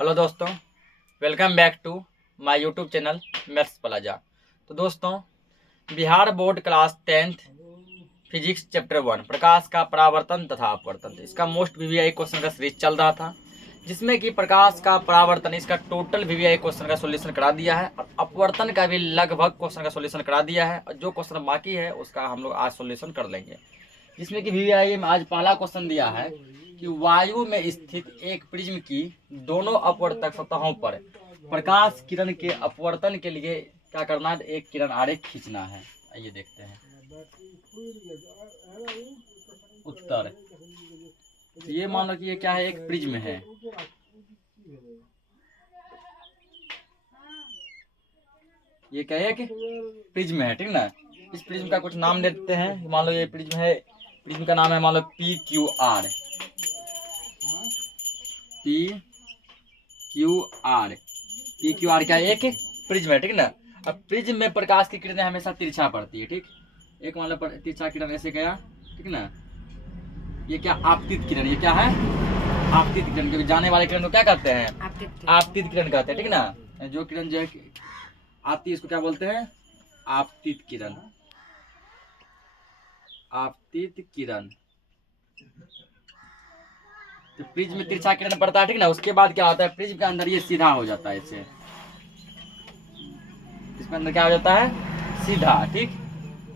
Hello दोस्तों, welcome back to my YouTube channel Maths Plaza. तो दोस्तों, Bihar board class 10th physics chapter 1 प्रकाश का परावर्तन तथा अपवर्तन, इसका मोस्ट वीवीआई क्वेश्चन का सीरीज चल रहा था, जिसमें कि प्रकाश का परावर्तन इसका टोटल वीवीआई क्वेश्चन का सॉल्यूशन करा दिया है और अपवर्तन का भी लगभग क्वेश्चन का सॉल्यूशन करा दिया है। और जो क्वेश्चन बाकी है उसका हम लोग आज सॉल्यूशन कर लेंगे, जिसमें कि वीवीआई में आज पहला क्वेश्चन दिया है कि वायु में स्थित एक प्रिज्म की दोनों अपवर्तक सतहों पर प्रकाश किरण के अपवर्तन के लिए क्या करना है, एक किरण आरेख खींचना है। आइए देखते हैं उत्तर। ये मान लो कि ये क्या है, एक प्रिज्म है। ये क्या है, एक प्रिज्म है, ठीक ना। इस प्रिज्म का कुछ नाम दे देते हैं। मान लो ये प्रिज्म है, प्रिज्म का नाम है मान लो PQR। PQR क्या है, एक प्रिज्म है, ठीक ना। अब प्रिज्म में प्रकाश की किरणें हमेशा तिरछा पड़ती है, ठीक। एक मान लो तिरछा किरण ऐसे गया, ठीक ना। ये क्या, आपतित किरण। ये क्या है, आपतित किरण। क्योंकि जाने वाले किरण को क्या कहते हैं, आपतित किरण कहते हैं, ठीक ना। जो किरण जो है आती है इसको क्या बोलते हैं, आपतित किरण। आपतित किरण। तो प्रिज्म में तिरछा किरण पड़ता है, ठीक ना। उसके बाद क्या होता है, प्रिज्म के अंदर ये सीधा हो जाता है, इससे इसके अंदर क्या हो जाता है, सीधा, ठीक।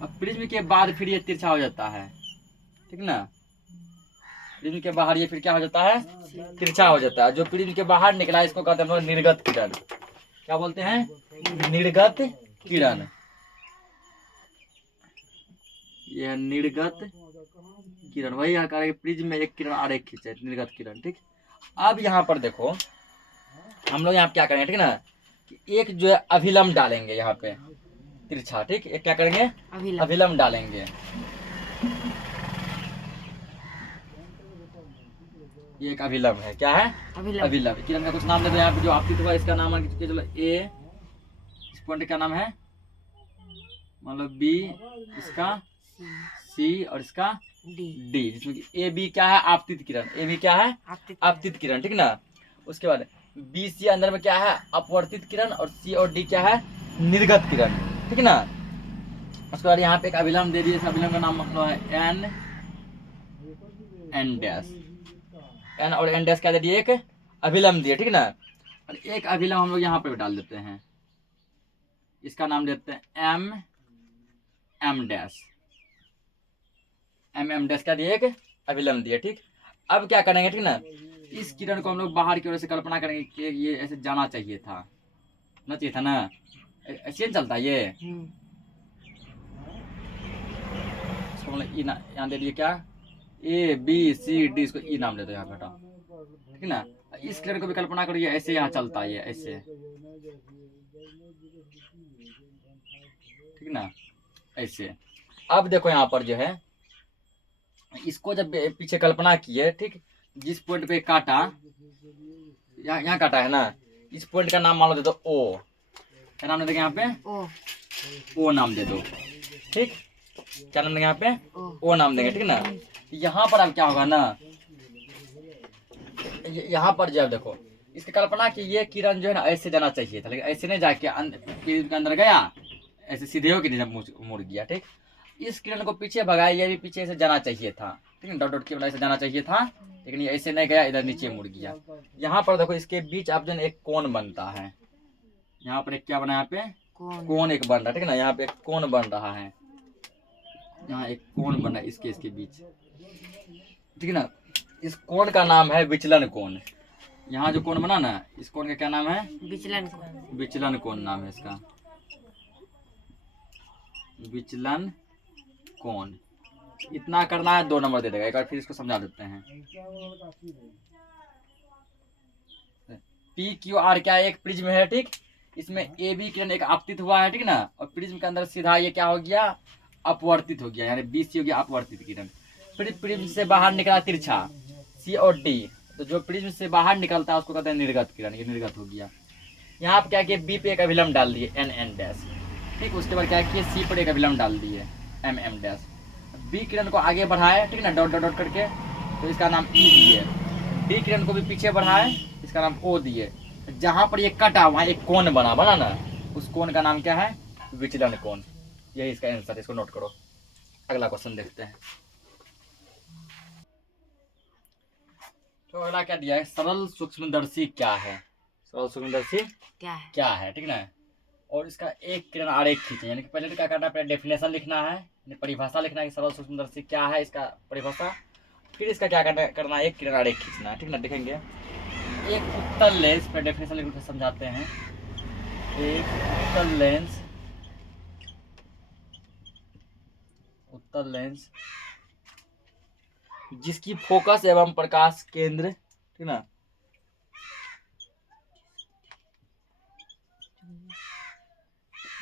और प्रिज्म के बाद फिर ये तिरछा हो जाता है, ठीक ना। प्रिज्म के बाहर ये फिर क्या हो जाता है, तिरछा हो जाता है। जो प्रिज्म के बाहर निकला है इसको कहते हैं निर्गत किरण। क्या बोलते हैं, निर्गत किरण। यह निर्गत किरण, वही आकार प्रिज्म में एक किरण आरेख खींचे, निर्गत किरण, ठीक। अब यहाँ पर देखो, हम लोग यहाँ क्या करेंगे, ठीक ना, कि एक जो है अभिलंब डालेंगे यहाँ पे तिरछा, ठीक। एक क्या करेंगे, अभिलंब डालेंगे। ये एक अभिलंब है। क्या है, अभिलंब। किरण का कुछ नाम दे दो यहाँ पे। जो आपतित हुआ इसका नाम है, चलो ए, इस पॉइंट का नाम है मतलब बी, इसका सी और इसका डी, जिसमें कि ए बी क्या है, आपतित किरण। ए बी क्या है, आपतित किरण, ठीक ना। उसके बाद बी सी अंदर में क्या है, अपवर्तित किरण, और सी और डी क्या है, निर्गत किरण, ठीक ना। उसके बाद यहाँ पे एक अभिलंब दे दिए। इस अभिलंब का नाम मतलब है एन डैश। एन और एन डैश क्या दे दिए, एक अभिलंब दिए, ठीक ना। और एक अभिलंब हम लोग यहाँ पे डाल देते हैं, इसका नाम देते हैं एम डैश। एम डैश क्या दिए, एक अभिलंब दिए, ठीक। अब क्या करेंगे, ठीक ना, इस किरण को हम लोग बाहर की ओर से कल्पना करेंगे कि ये ऐसे जाना चाहिए था, ना चाहिए था ना, ऐसे चलता है ये। इसको मतलब ई यहाँ दे दिए, क्या, ए बी सी डी, इसको ई नाम दे दो यहाँ बेटा, ठीक ना। इस किरण को भी कल्पना करिए ऐसे यहाँ चलता है, ये ऐसे, ठीक ना, ऐसे। अब देखो यहाँ पर जो है, इसको जब पीछे कल्पना किए, ठीक, जिस पॉइंट पे काटा, यहाँ काटा है ना, इस पॉइंट का नाम मान लो दे दो ओ। क्या नाम दे दो यहाँ पे, ओ नाम दे दो, ठीक। क्या नाम देंगे यहाँ पे, ओ नाम देंगे, ठीक ना। यहाँ पर अब क्या होगा ना, यहाँ पर जब देखो इसकी कल्पना की, ये किरण जो है ना ऐसे जाना चाहिए था, लेकिन ऐसे नहीं जाके के अंदर गया, ऐसे सीधे होकर नहीं मुड़ गया, ठीक। इस किरण को पीछे भगाया, ये भी पीछे से जाना चाहिए था, ठीक है, डॉट डॉट की ऐसे जाना चाहिए था, लेकिन ये ऐसे नहीं गया, इधर नीचे मुड़ गया। यहाँ पर देखो इसके बीच अब जो एक कोण बनता है, यहाँ पर एक क्या बना, यहाँ पे कोण एक बन रहा है, ठीक है ना। यहाँ पे एक कोण बन रहा है, यहाँ एक कोण बना है इसके बीच, ठीक है ना। इस कोण का नाम है विचलन कोण। यहाँ जो कोण बना ना, इस कोण का क्या नाम है, विचलन कोण। विचलन कोण नाम है इसका, विचलन कोण। इतना करना है, 2 नंबर दे देगा। एक बार फिर इसको समझा देते हैं। PQR क्या एक प्रिज्म है, ठीक। इसमें ए बी किरण एक आपतित हुआ है, ठीक ना। और प्रिज्म के अंदर सीधा ये क्या हो गया, अपवर्तित हो गया, यानी बी सी हो गया अपवर्तित किरण। फिर प्रिज्म से बाहर निकला तिरछा, सी और डी। तो जो प्रिज्म से बाहर निकलता है उसको कहते हैं निर्गत किरण। ये निर्गत हो गया। यहाँ पे क्या किया, बी पे एक अभिलंब डाल दिए, एन डैश, ठीक। उसके बाद क्या किए, सी पर एक अभिलंब डाल दिए, एम डैश। बी किरण को आगे बढ़ाए, ठीक ना, डॉट डॉट डॉट करके, तो इसका नाम ई दिए। डी किरण को भी पीछे बढ़ाए, इसका नाम ओ दिए, जहां पर ये कटा वहां एक कोण बना ना, उस कोण का नाम क्या है? विचलन कोण। यही इसका आंसर है, इसको नोट करो। अगला क्वेश्चन देखते हैं। तो अगला क्या दिया है? सरल सूक्ष्मदर्शी क्या है? सरल सूक्ष्मदर्शी क्या है, ठीक ना। और इसका एक किरण आरेख खींचे, यानी कि पहले तो क्या करना है? पहले डेफिनेशन लिखना है, परिभाषा लिखना है कि सरल सूक्ष्मदर्शी क्या है, इसका परिभाषा। फिर इसका क्या करना है? एक किरण आरेख खींचना है, ठीक ना। देखेंगे एक उत्तल लेंस पर डेफिनेशन लिख के समझाते हैं। एक उत्तल लेंस जिसकी फोकस एवं प्रकाश केंद्र, ठीक ना,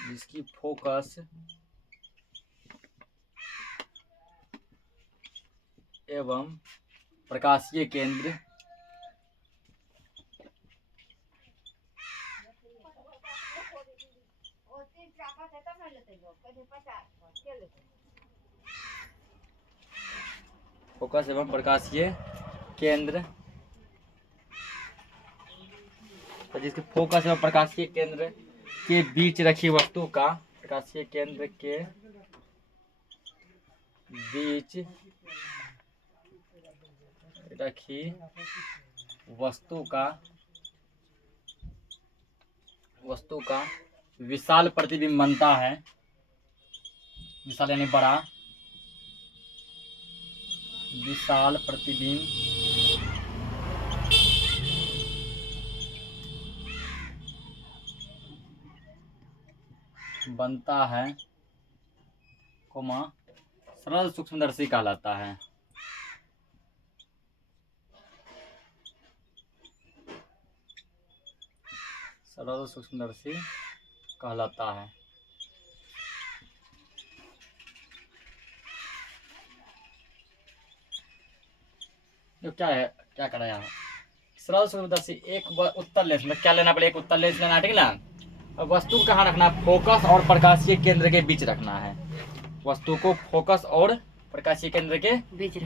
जिसकी फोकस एवं प्रकाशीय केंद्र फोकस एवं प्रकाशीय केंद्र, तो जिसके फोकस एवं प्रकाशीय केंद्र के बीच रखी वस्तु का, प्रकाशीय केंद्र के बीच रखी वस्तु का विशाल प्रतिबिंब बनता है। विशाल यानी बड़ा, विशाल प्रतिबिंब बनता है, सरल सूक्ष्मदर्शी कहलाता है। सरल सूक्ष्मदर्शी कहलाता है। जो क्या है, क्या करा यहाँ? सरल सूक्ष्मदर्शी एक उत्तल लेंस में क्या लेना? पड़े एक उत्तल लेंस लेना, ठीक ना। अब वस्तु को कहाँ रखना? फोकस और प्रकाशीय केंद्र के बीच रखना है। वस्तु को फोकस और प्रकाशीय केंद्र के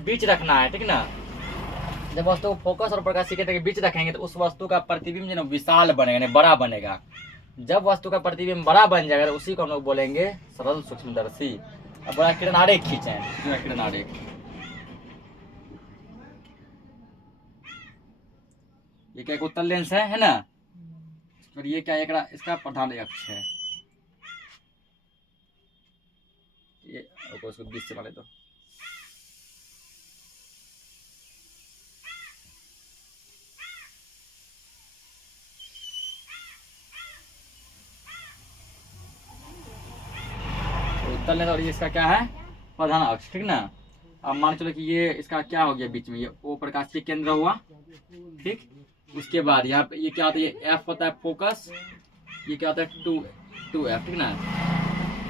बीच रखना है, ठीक ना। जब वस्तु को फोकस और प्रकाशीय केंद्र के बीच रखेंगे तो उस वस्तु का प्रतिबिंब जो विशाल बनेगा, बड़ा बनेगा। जब वस्तु का प्रतिबिंब बड़ा बन जाएगा तो उसी को हम लोग बोलेंगे सरल सूक्ष्मदर्शी। अब बड़ा किरण आरेख खींचे, किरण आरेख। ये क्या एक उत्तल लेंस है ना। और ये क्या, एक इसका प्रधान अक्ष है। ये उसको 20 से माने तो उत्तल लेंस, और ये इसका क्या है? प्रधान अक्ष, ठीक ना। अब मान चलो कि ये इसका क्या हो गया बीच में, ये ओ प्रकाशीय केंद्र हुआ, ठीक। उसके बाद यहाँ पे ये क्या होता है? ये एफ होता है फोकस, ये क्या होता है? टू एफ, ठीक ना।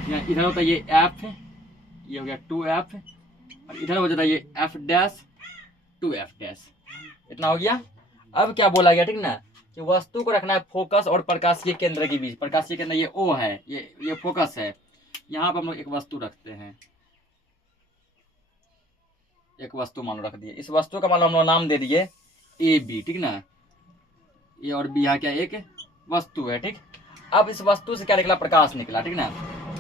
यहाँ इधर होता है ये एफ, ये हो गया 2f, और इधर हो जाता है ये f डैश 2f डैश। इतना हो गया। अब क्या बोला गया, ठीक ना, कि वस्तु को रखना है फोकस और प्रकाशीय केंद्र के बीच। प्रकाशीय केंद्र ये O है, ये फोकस है। यहाँ पर हम लोग एक वस्तु रखते हैं, एक वस्तु मान लो रख दिए। इस वस्तु का मान लो हम लोग नाम दे दिए AB, ठीक ना। ए और बी यहाँ क्या एक वस्तु है, ठीक। अब इस वस्तु से क्या निकला? प्रकाश निकला, ठीक ना।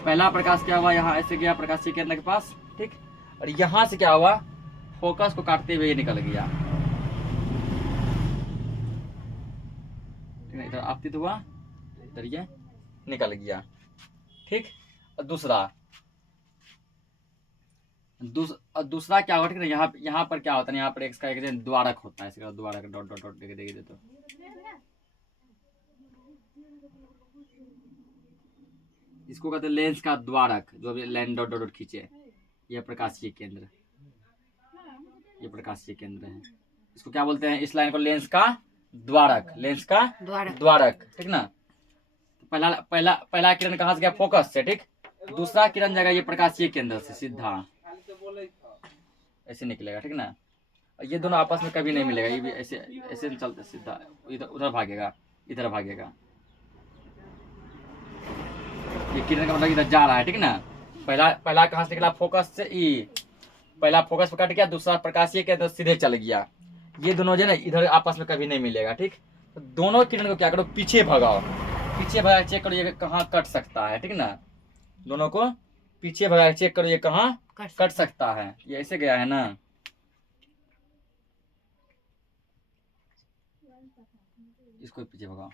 पहला प्रकाश क्या हुआ? यहाँ ऐसे गया प्रकाशीय केंद्र के पास, ठीक। और यहाँ से क्या हुआ? फोकस को काटते हुए ये निकल गया, इधर आपतित हुआ, इधर ये निकल गया, ठीक। और दूसरा क्या होगा, ठीक है। यहाँ पर क्या होता है? यहाँ पर इसका एक द्वारक होता है, इसका द्वारक डॉट डॉट डॉट देखे तो इसको कहते हैं लेंस का द्वारक, जो भी लाइन डॉट डॉट खींचे। यह प्रकाशीय केंद्र, ये प्रकाशीय केंद्र है। इसको क्या बोलते हैं? इस लाइन को लेंस का द्वारक, लेंस का द्वारक, ठीक ना। पहला किरण कहाँ से गया? फोकस से, ठीक। दूसरा किरण जाएगा ये प्रकाशीय केंद्र से सीधा ऐसे निकलेगा, ठीक ना। ये दोनों आपस में कभी नहीं मिलेगा, ये भी ऐसे ऐसे चलते सीधा इधर उधर भागेगा, इधर भागेगा। ये किरण का मतलब इधर जा रहा है, ठीक ना। पहला कहाँ से निकला? फोकस से ई, पहला फोकस पर कट गया, दूसरा प्रकाशीय केंद्र सीधे चल गया। ये दोनों जो है ना इधर आपस में कभी नहीं मिलेगा, ठीक। तो दोनों किरण को क्या करो, पीछे भगाओ। पीछे भगा के चेक करो ये कहाँ कट सकता है, ठीक है ना। दोनों को पीछे भगा के चेक करो ये कहाँ कट सकता है। ये ऐसे गया है ना, इसको पीछे भगाओ।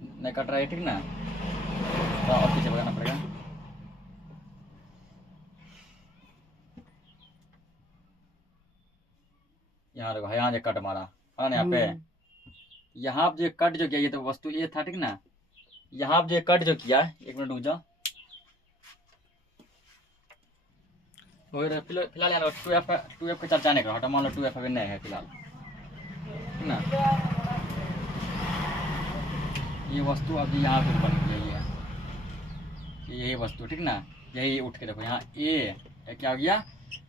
नहीं कट रहा है, ठीक ना, तो और पीछे भगाना पड़ेगा। यहाँ देखो, यहाँ जो कट मारा है ना, यहाँ पे यहाँ जो कट जो किया ये तो वस्तु ये था, ठीक ना। यहाँ जो कट जो किया, एक मिनट रुक जाओ। फिलहाल यार 2F का चर्चा नहीं करो, हटा, मान लो 2F अभी नहीं है फिलहाल, ठीक ना। ये वस्तु अभी यहाँ पे बन गई है, यही वस्तु, ठीक ना। यही उठ के देखो, यहाँ ए क्या हो गया,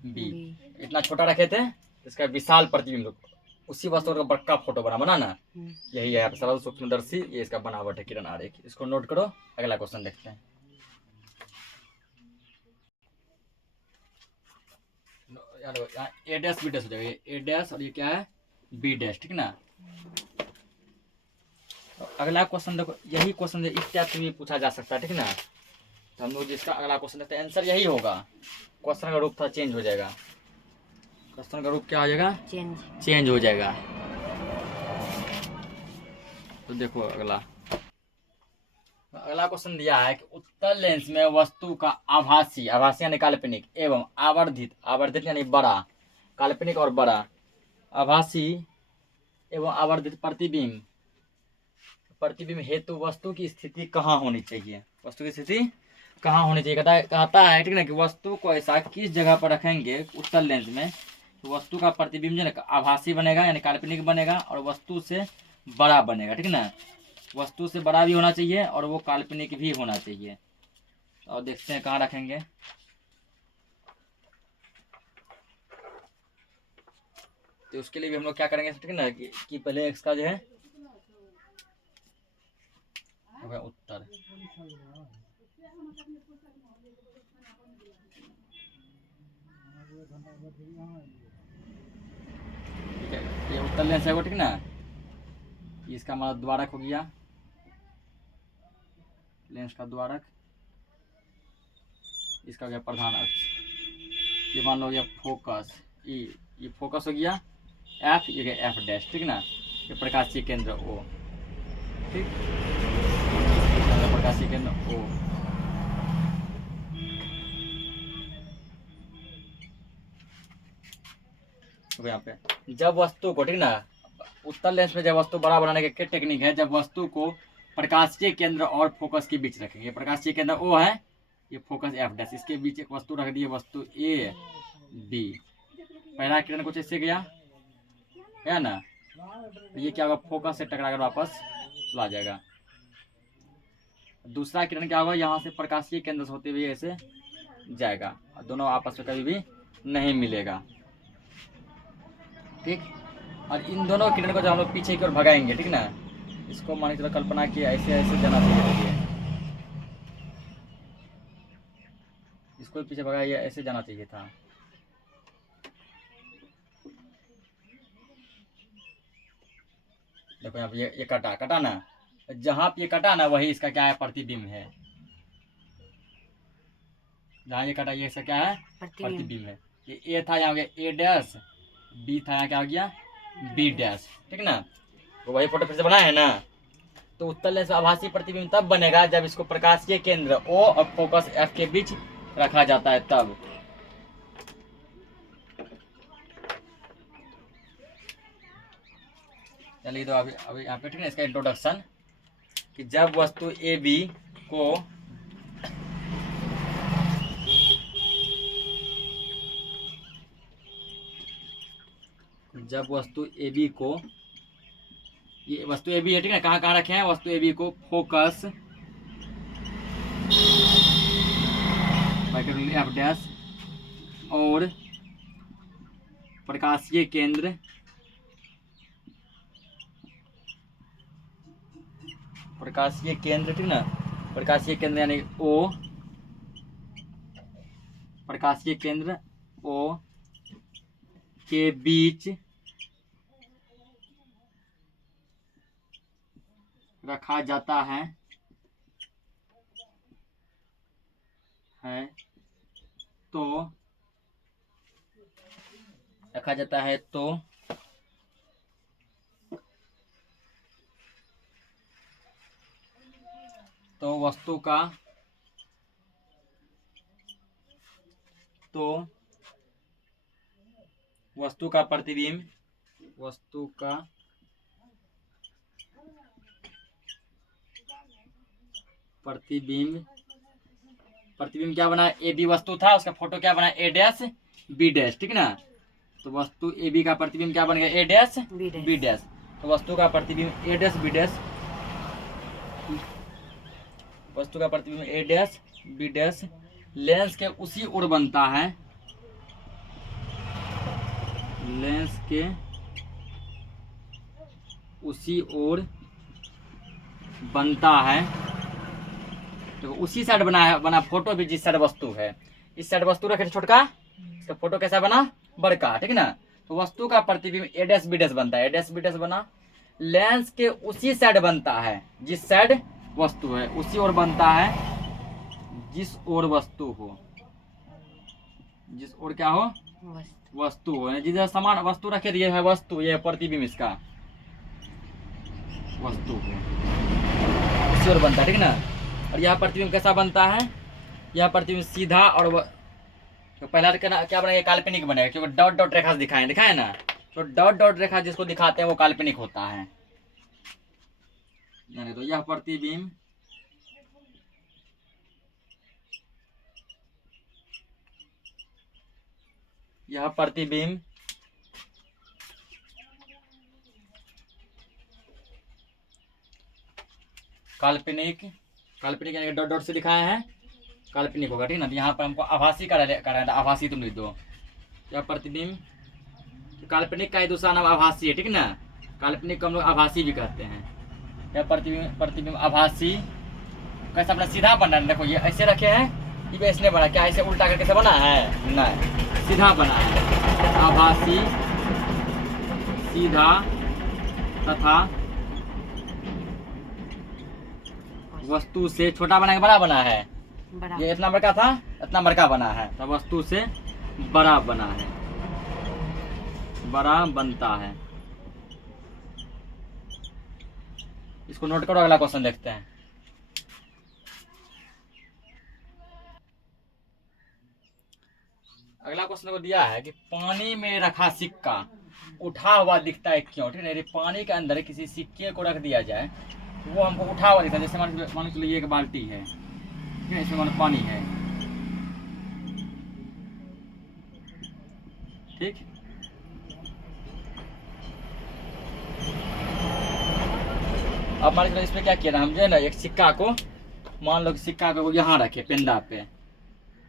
बी। इतना छोटा रखे थे, इसका विशाल प्रतिबिंब, उसी वस्तु का बड़का फोटो बना ना। यही है सरल सूक्ष्मदर्शी, ये इसका बनावट है किरण आरेख। इसको नोट करो, अगला क्वेश्चन देखते हैं। यहाँ ए डैश बी डैश हो जाएगा, ए डैश और ये क्या है, बी डैश, ठीक ना। तो अगला क्वेश्चन देखो, यही क्वेश्चन इस टाइप से भी पूछा जा सकता है, ठीक ना। तो हम लोग जिसका अगला क्वेश्चन देखते हैं, आंसर यही होगा। क्वेश्चन का रूप थोड़ा चेंज हो जाएगा। क्वेश्चन का रूप क्या हो जाएगा, चेंज हो जाएगा। तो देखो अगला क्वेश्चन दिया है कि उत्तल लेंस में वस्तु का आभासी यानी काल्पनिक एवं आवर्धित यानी बड़ा, काल्पनिक और बड़ा, आभासी एवं आवर्धित प्रतिबिंब हेतु वस्तु की स्थिति कहाँ होनी चाहिए, वस्तु की स्थिति कहाँ होनी चाहिए। कहता है, ठीक ना, कि वस्तु को ऐसा किस जगह पर रखेंगे उत्तल लेंस में, तो वस्तु का प्रतिबिंब जो है आभासी बनेगा यानी काल्पनिक बनेगा, और वस्तु से बड़ा बनेगा, ठीक ना। वस्तु से बड़ा भी होना चाहिए और वो काल्पनिक भी होना चाहिए। और देखते हैं कहाँ रखेंगे। तो उसके लिए भी हम लोग क्या करेंगे, ठीक ना, कि पहले इसका जो है उत्तर, ठीक है, ये उत्तर लेंस है वो, ठीक ना। इसका हमारा द्वारक हो गया, लेंस का द्वारक, इसका हो गया प्रधान अक्ष। ये मान लो ये फोकस, ये फोकस हो गया एफ, ये गया एफ डैश, ठीक ना। ये प्रकाशीय केंद्र ओ, ठीक, प्रकाशीय केंद्र ओ। तो यहाँ पे जब वस्तु को, ठीक ना, उत्तल लेंस में जब वस्तु बड़ा बनाने के क्या टेक्निक है, जब वस्तु को प्रकाशीय केंद्र और फोकस के बीच रखेंगे। प्रकाशीय केंद्र ओ है, ये फोकस एफ डैश, इसके बीच एक वस्तु रख दी, वस्तु ए बी। पहला किरण कुछ ऐसे गया है ना, ये क्या होगा, फोकस से टकरा कर वापस चला जाएगा। दूसरा किरण क्या होगा, यहाँ से प्रकाशीय केंद्र से होते हुए ऐसे जाएगा, और दोनों आपस में कभी भी नहीं मिलेगा, ठीक। और इन दोनों किरण को जब हम लोग पीछे की ओर भगाएंगे, ठीक ना, इसको मान के चलो कल्पना किया ऐसे ऐसे जाना चाहिए, इसको पीछे भगाया, ऐसे जाना चाहिए था। देखो यहाँ पे ये कटा ना, जहाँ पे ये कटा ना वही इसका क्या है, प्रतिबिंब है। जहाँ ये कटा ये इसका क्या है, प्रतिबिंब है। ये ए था, यहाँ हो गया ए डैश, बी था, यहाँ क्या हो गया, बी डैश, ठीक ना। तो वही फोटो फिर से बनाया है ना। तो उत्तल लेंस आभासी प्रतिबिंब तब बनेगा जब इसको प्रकाशीय केंद्र ओ और फोकस एफ के बीच रखा जाता है, तब। चलिए, तो अभी यहाँ पे, ठीक है, इसका इंट्रोडक्शन, कि जब वस्तु ए बी को ये वस्तु ए बी है, ठीक है, कहाँ रखे हैं, वस्तु ए बी को फोकस एफ डैश और प्रकाशीय केंद्र ठीक ना, प्रकाशीय केंद्र यानी ओ, प्रकाशीय केंद्र ओ के बीच रखा जाता है तो वस्तु का प्रतिबिंब क्या बना, ए बी वस्तु था, उसका फोटो क्या बना, ए डैश बी डैश, ठीक ना। तो वस्तु ए बी का प्रतिबिंब क्या बन गया, ए डैश बी डैश। तो वस्तु का प्रतिबिंब ए डैश बी डैश, वस्तु का प्रतिबिंब ए डैश बी डैश लेंस के उसी ओर बनता है, लेंस के उसी ओर बनता है। तो उसी साइड बना फोटो भी जिस साइड वस्तु है, इस साइड वस्तु रखे छोटका, इसका फोटो कैसा बना, बड़का, ठीक ना। तो वस्तु का प्रतिबिंब ए डैश बी डैश बनता है, ए डैश बी डैश बना, लेंस के उसी साइड बनता है जिस साइड वस्तु है, उसी ओर बनता है जिस ओर वस्तु हो, जिस ओर क्या हो, वस्तु हो। जिधर समान वस्तु रखे दिए है वस्तु, ये प्रतिबिंब इसका वस्तु हो, उसी ओर बनता है, ठीक ना। और यह प्रतिबिंब कैसा बनता है, यह प्रतिबिंब सीधा और तो पहला क्या बनेगा, काल्पनिक बनेगा, क्योंकि डॉट डॉट रेखा दिखाए ना। तो डॉट डॉट रेखा जिसको दिखाते हैं वो काल्पनिक होता है। तो यह प्रतिबिंब काल्पनिक यानी डॉट डॉट से दिखाए हैं, काल्पनिक होगा, ठीक ना। तो यहाँ पर हमको आभासी कराना, आभासी तुम लिख दो। यह प्रतिबिंब, काल्पनिक का ही दूसरा नाम आभासी है, ठीक ना। काल्पनिक को हम लोग आभासी भी कहते हैं। यह प्रतिबिंब आभासी कैसा बना, सीधा बना, देखो ये ऐसे रखे हैं, ये ऐसे बना, क्या ऐसे उल्टा करके बना है, नहीं, सीधा बना है। आभासी, सीधा तथा वस्तु से छोटा बना के बड़ा बना है, ये इतना बड़का था, इतना बड़का बना है, तो वस्तु से बड़ा बना है, बड़ा बनता है। इसको नोट करो, अगला क्वेश्चन देखते हैं। अगला क्वेश्चन को दिया है कि पानी में रखा सिक्का उठा हुआ दिखता है क्यों, ठीक है। पानी के अंदर किसी सिक्के को रख दिया जाए तो वो हमको उठा हुआ दिखता है। जैसे मान के चलिए एक बाल्टी है, ठीक है, इसमें मान पानी है, ठीक। अब मान लो इसमें क्या किया ना, हम जो है ना एक सिक्का को, मान लो कि सिक्का को यहाँ रखे पेंदा पे,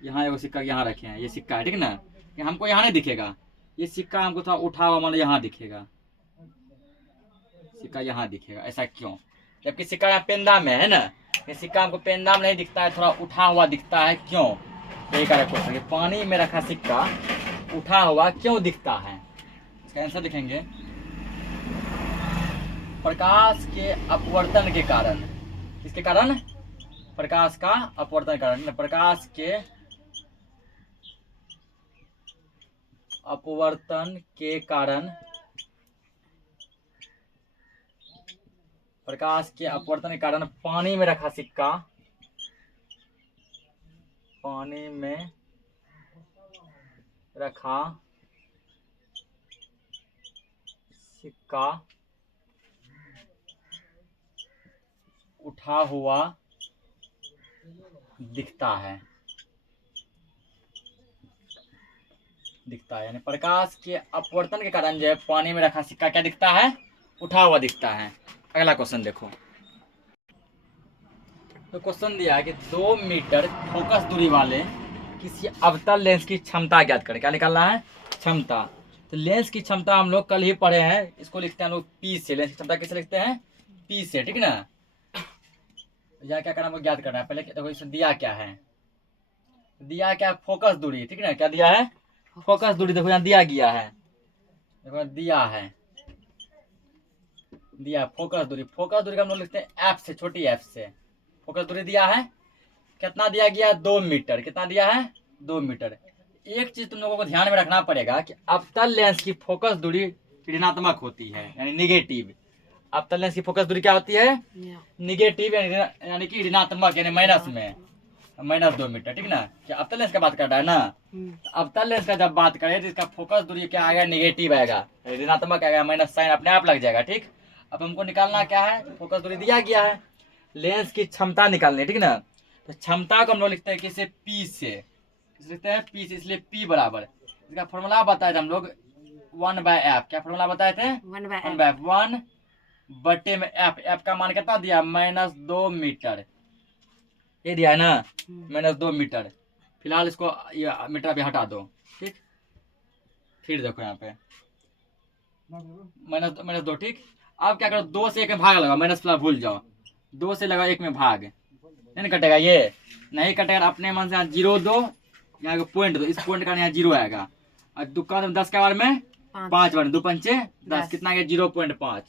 यहाँ एक सिक्का यहाँ रखे हैं, ये सिक्का है, ठीक ना। हमको यहाँ नहीं दिखेगा, ये सिक्का हमको थोड़ा उठा हुआ मान लो यहाँ दिखेगा, सिक्का यहाँ दिखेगा, ऐसा क्यों, जबकि सिक्का यहाँ पेंदा में है ना। ये सिक्का हमको पेंदा में नहीं दिखता है, थोड़ा उठा हुआ दिखता है, क्यों। यही कारण क्वेश्चन, पानी में रखा सिक्का उठा हुआ क्यों दिखता है। इसका आंसर लिखेंगे, प्रकाश के अपवर्तन के कारण। किसके कारण, प्रकाश का अपवर्तन के कारण, प्रकाश के अपवर्तन के कारण, प्रकाश के अपवर्तन के कारण पानी में रखा सिक्का, पानी में रखा सिक्का उठा हुआ दिखता है, यानी प्रकाश के अपवर्तन के कारण जो है पानी में रखा सिक्का क्या दिखता है, उठा हुआ दिखता है। अगला क्वेश्चन देखो, तो क्वेश्चन दिया है कि 2 मीटर फोकस दूरी वाले किसी अवतल लेंस की क्षमता ज्ञात करें। क्या निकालना है, क्षमता। तो लेंस की क्षमता हम लोग कल ही पढ़े हैं, इसको लिखते हैं हम लोग पी से। लेंस की क्षमता कैसे लिखते हैं, पी से, ठीक ना। यह क्या करना, हमको ज्ञात करना है। पहले देखो इसमें दिया क्या है, दिया क्या, फोकस दूरी, ठीक ना। क्या दिया है, फोकस दूरी, देखो यहाँ दिया गया है, देखो दिया है फोकस दूरी का हम लोग लिखते हैं एफ से, छोटी एफ से। फोकस दूरी दिया है, कितना दिया गया 2 मीटर। कितना दिया है 2 मीटर। एक चीज तुम लोगों को ध्यान में रखना पड़ेगा कि अवतल लेंस की फोकस दूरी ऋणात्मक होती है, यानी निगेटिव। अवतल लेंस की फोकस दूरी क्या होती है निगेटिव, यानी कि ऋणात्मक, यानी माइनस में, -2 मीटर। ठीक ना, क्या अवतल लेंस का बात कर रहा है ना। अवतल लेंस का जब बात करें तो इसका फोकस दूरी क्या आएगा निगेटिव आएगा, ऋणात्मक आएगा, माइनस साइन अपने आप लग जाएगा। ठीक, अब हमको निकालना क्या है, फोकस दूरी दिया गया है, लेंस की क्षमता निकालनी है। ठीक ना, तो क्षमता को हम लोग लिखते हैं किसे पी से, किसे लिखते हैं पी से, इसलिए पी बराबर इसका फॉर्मूला बताए थे हम लोग 1/f। क्या फॉर्मूला बताए थे 1/f, 1 बटे में एफ का मान कितना दिया -2 मीटर, ये दिया है ना -2 मीटर। फिलहाल इसको ये मीटर अभी हटा दो। ठीक, फिर देखो यहाँ पे -2। ठीक, अब क्या करो 2 से 1 में भाग लगाओ, माइनस प्लस भूल जाओ, 2 से लगाओ 1 में भाग, नहीं कटेगा, ये नहीं कटेगा। अपने मन से यहाँ 0 दो, यहाँ पॉइंट दो, इस पॉइंट का यहाँ 0 आएगा। और दुकान 10 के बार में 5 बार, 2 पंचे 10, कितना गया 0.5,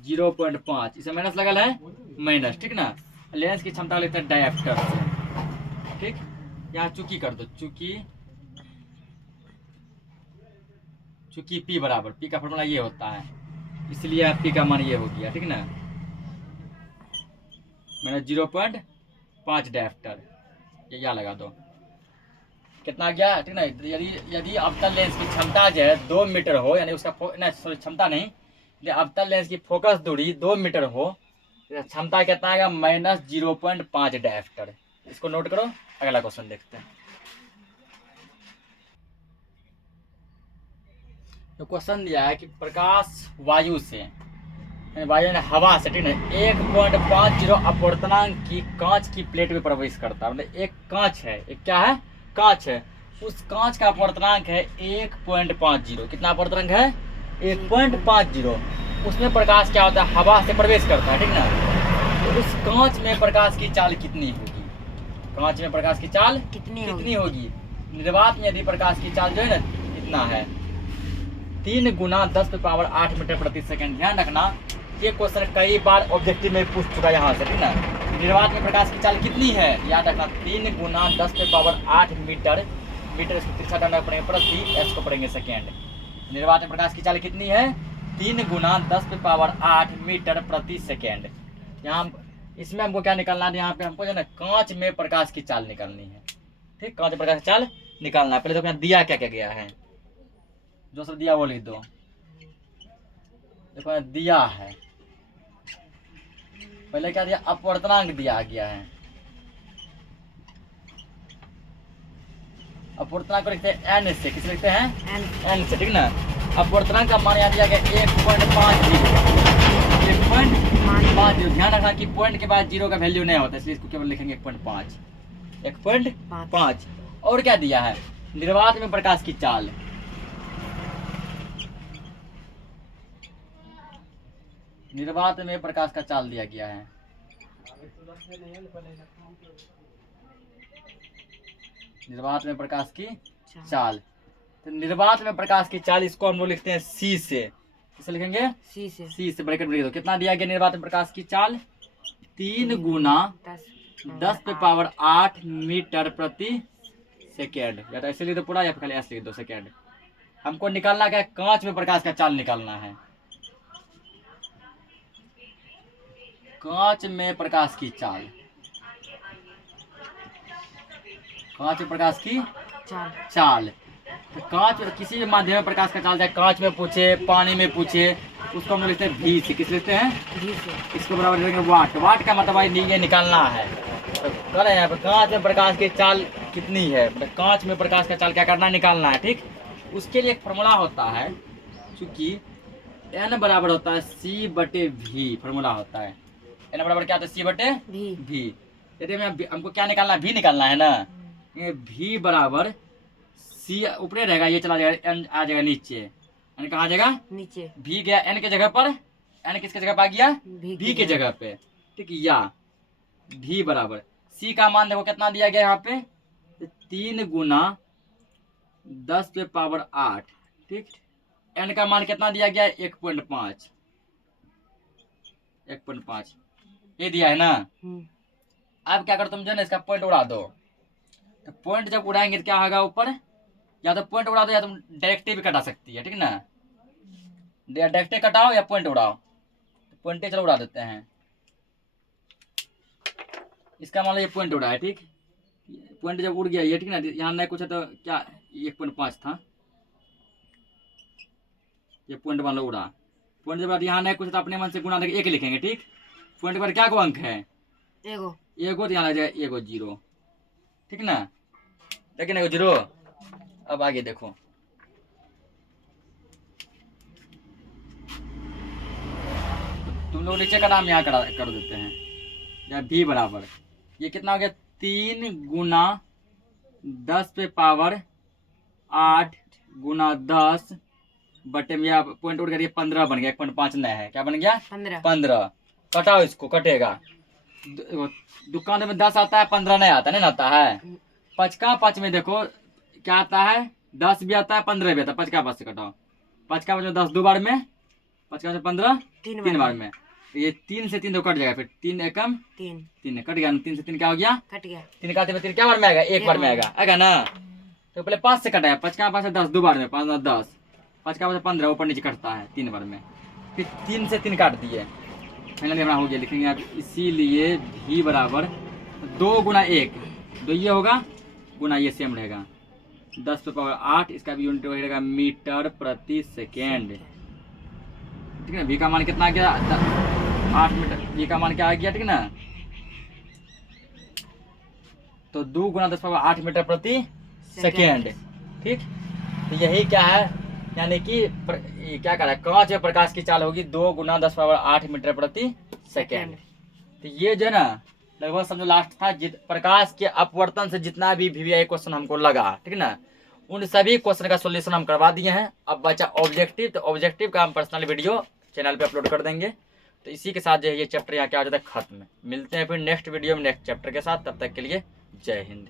0.5, इसे माइनस लगल है माइनस। ठीक ना, लेंस की क्षमता लिखते हैं डायप्टर से। ठीक, यहाँ चूकी कर दो, चूकी पी बराबर, पी का फॉर्मूला ये होता है, इसलिए पी का मान ये हो गया। ठीक ना, मैंने 0.5 डायप्टर, ये यहाँ लगा दो, कितना गया। ठीक ना, यदि अवतल लेंस की क्षमता जो है 2 मीटर हो, यानी उसका क्षमता नहीं, अवतल लेंस की फोकस दूरी 2 मीटर हो, क्षमता कितना आएगा -0.5 डायप्टर। इसको नोट करो, अगला क्वेश्चन देखते हैं। तो क्वेश्चन दिया है कि प्रकाश वायु से, वायु ने हवा से, ठीक है 1.50 अपवर्तनांक की कांच की प्लेट में प्रवेश करता है। मतलब एक कांच है, एक क्या है कांच है, उस कांच का अपवर्तनांक है 1.50। कितना अपवर्तनांक है 1.50। उसमें प्रकाश क्या होता है हवा से प्रवेश करता है। ठीक ना, तो उस कांच में प्रकाश की चाल कितनी होगी, कांच में प्रकाश की चाल कितनी होगी। निर्वात में यदि प्रकाश की चाल जो है ना इतना है 3 गुना 10⁸ मीटर प्रति सेकंड। ध्यान रखना ये क्वेश्चन कई बार ऑब्जेक्टिव में पूछ चुका है यहाँ से। ठीक ना, निर्वात में प्रकाश की चाल कितनी है, याद रखना 3 गुना 10⁸ मीटर, मीटर इसको तिरछा डालना पड़ेगा प्रति, एस को पढ़ेंगे सेकेंड। निर्वात में प्रकाश की चाल कितनी है 3 गुना 10⁸ मीटर प्रति सेकेंड। यहाँ इसमें हमको क्या निकालना है, यहाँ पे हमको जो है ना कांच में प्रकाश की चाल निकालनी है। ठीक, कांच में प्रकाश की चाल निकालना है। पहले तो यहाँ दिया क्या क्या गया है, जो सब दिया वो लिख दो। देखो दिया है, पहले क्या दिया अपवर्तनांक दिया गया है, अपवर्तनांक को लिखते हैं एन से, किसे लिखते हैं एन से। ठीक ना, अपवर्तनांक का मान यहाँ दिया गया 1.50, 1.50। ध्यान रखना कि पॉइंट के बाद 0 का वैल्यू नहीं होता, इसलिए इसको केवल लिखेंगे 1.5, 1.5। और क्या दिया है निर्वात में प्रकाश की चाल, निर्वात में प्रकाश का चाल दिया गया है, निर्वात में प्रकाश की चाल। तो निर्वात में प्रकाश की चाल इसको हम लोग लिखते हैं सी से, किसे लिखेंगे सी से ब्रैकेट में लिख दो। कितना दिया गया निर्वात में प्रकाश की चाल 3 गुना 10⁸ मीटर प्रति सेकेंड, या तो ऐसे लिख दो पूरा या खाली ऐसे लिख दो सेकेंड। हमको निकालना क्या है कांच में प्रकाश का चाल निकालना है, कांच में प्रकाश की चाल, कांच में प्रकाश की चाल। तो कांच किसी भी माध्यम में प्रकाश का चाल, चाहे कांच में पूछे पानी में पूछे, उसको हम लोग लिखते हैं भी से, किस लिखते हैं इसको बराबर लिखेंगे वाट। वाट का मतलब ये निकालना है। तो कर यहाँ पे कांच में प्रकाश की चाल कितनी है, मतलब कांच में प्रकाश का चाल क्या करना है निकालना है। ठीक, उसके लिए एक फॉर्मूला होता है, चूंकि n बराबर होता है c बटे v, फॉर्मूला होता है n बराबर क्या होता है c बटे v। यदि हमको क्या निकालना है v निकालना है ना, v बराबर c ऊपर रहेगा, ये चला जाएगा n आ जाएगा नीचे, यानी कहाँ आ जाएगा नीचे, v गया n के जगह पर, n किसके जगह पर आ गया v के जगह पे। ठीक, या v बराबर c का मान देखो कितना दिया गया यहाँ पे 3 गुना 10⁸। ठीक, एन का मान कितना दिया गया? 1.5 1.5 ये दिया है ना। अब क्या कर तुम जो है ना इसका पॉइंट उड़ा दो। तो पॉइंट जब उड़ाएंगे तो क्या होगा ऊपर? या तो पॉइंट उड़ा दो या तुम डायरेक्टली भी कटा सकती है, ठीक ना। डायरेक्टली कटाओ या पॉइंट उड़ाओ। तो पॉइंट चलो उड़ा देते हैं। इसका मान लो ये पॉइंट उड़ा है, ठीक। पॉइंट जब उड़ गया ये, ठीक ना, यहाँ नहीं कुछ है तो क्या 1.5 था, ये पॉइंट मान लो उड़ा। पॉइंट जब यहाँ नहीं कुछ तो अपने मन से गुना देके 1 लिखेंगे, ठीक। पॉइंट पर क्या को अंक है? एगो तो यहाँ लग जाए एगो 0, ठीक ना, लेकिन एगो 0। अब आगे देखो, तुम लोग नीचे का नाम यहाँ कर देते हैं, या भी बराबर ये कितना हो गया? 3 गुना 10 पे पावर 8 गुना 10 बटे में पॉइंट उड़ कर 15 बन गया। 1.5 नहीं है, क्या बन गया? 15। कटाओ इसको, कटेगा। दुकान में 10 आता है, 15 नहीं आता, नहीं आता है। 5 का 5 में देखो क्या आता है? 10 भी आता है, 15 भी आता है। 5 का 5 से कटाओ। 5 का 5 में 10 2 बार में, 5 का 15 3 बार में। ये 3 से 3 तो कट जाएगा, फिर 3 एकम 3 कट गया। 3 से 3 क्या हो गया? कट गया। 3 का 3 क्या बार में आएगा? 1 बार में आएगा ना। तो पहले 5 से कटाया। 5 का 5 10 2 बार में, 5 10, 5 का 15 ऊपर नीचे कटता है 3 बार में। फिर 3 से 3 काट दिए, फाइनली हमारा हो गया। लिखेंगे आप इसीलिए भी बराबर 2 गुना 1, 2 ये होगा गुना ये सेम रहेगा 10 पे पावर 8। इसका भी यूनिट रहेगा मीटर प्रति सेकेंड, ठीक है। भी का मान कितना आ गया? 8 मीटर। भी का मान क्या आ गया, ठीक ना। तो 2 गुना 10 पावर 8 मीटर प्रति सेकेंड, ठीक। तो यही क्या है, यानी कि क्या कह रहा है? कांच में प्रकाश की चाल होगी 2 गुना 10 पावर 8 मीटर प्रति सेकेंड। तो ये जो है ना लगभग समझो लास्ट था। प्रकाश के अपवर्तन से जितना भी VVI क्वेश्चन हमको लगा, ठीक ना, उन सभी क्वेश्चन का सॉल्यूशन हम करवा दिए हैं। अब बचा ऑब्जेक्टिव। तो ऑब्जेक्टिव का हम पर्सनल वीडियो चैनल पे अपलोड कर देंगे। तो इसी के साथ जो है ये चैप्टर यहाँ क्या हो जाता है खत्म। मिलते हैं फिर नेक्स्ट वीडियो में नेक्स्ट चैप्टर के साथ। तब तक के लिए जय हिंद।